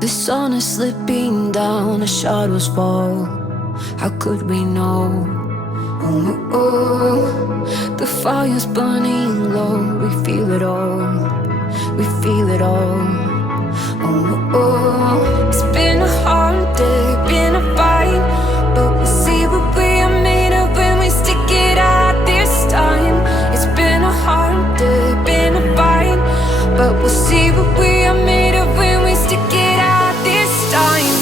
The sun is slipping down, the shadows fall. How could we know? Oh, oh, the fire's burning low. We feel it all, we feel it all. Oh, oh, it's been a hard day, been a fight, but we'll see what we are made of when we stick it out this time. It's been a hard day, been a fight, but we'll see what we are made of when we stick it out this time.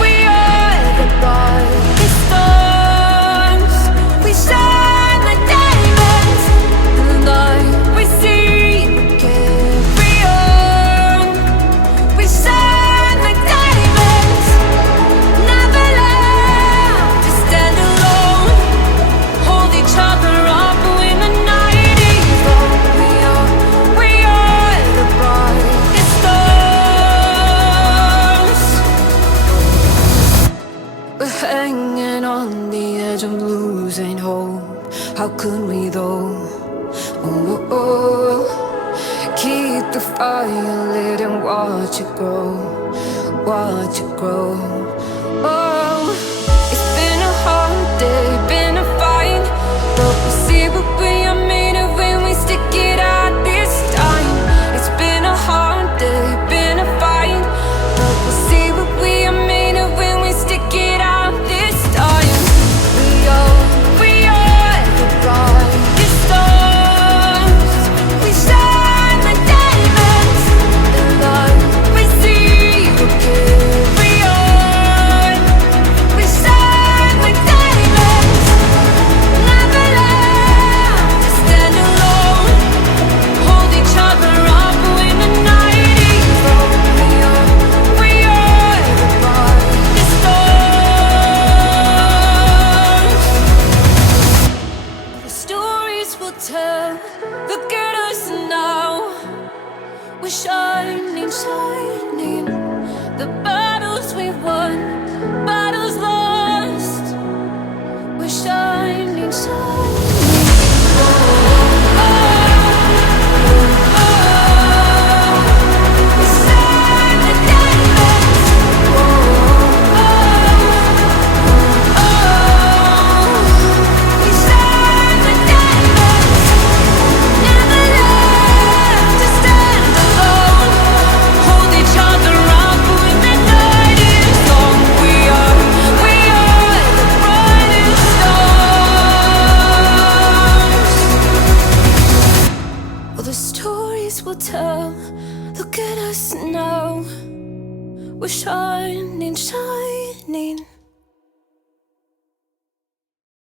We are the brightest stars. We shine like diamonds. The light we see, we carry on. We shine like diamonds. Never learn to stand alone. Hold each other up when the night is long. We are the brightest stars. We're hanging on the edge of losing hope. How could we though? Oh, oh, oh. Keep the fire lit and watch it grow, watch it grow. Oh, it's been a hard day, been a fight, but we'll see what we are made of when we stick it out this time. It's been a hard day, been a fight, but we'll see what we are made of when we stick it out this time. We are the brightest stars. We shine like diamonds. The light we see will carry on. We shine like diamonds. Never learn to stand alone. Hold each other up when the night is long. We are the brightest stars. The stories we'll tell, look at us now. We're shining, shining. The battles we won, battles lost. We're shining, shining. Oh, oh, oh, oh. We shine like diamonds. Oh, oh, oh. We shine like diamonds. Never learn to stand alone. Hold each other up when the night is long. We are the brightest stars. All the stories we'll tell, look at us now. We're shining, shining.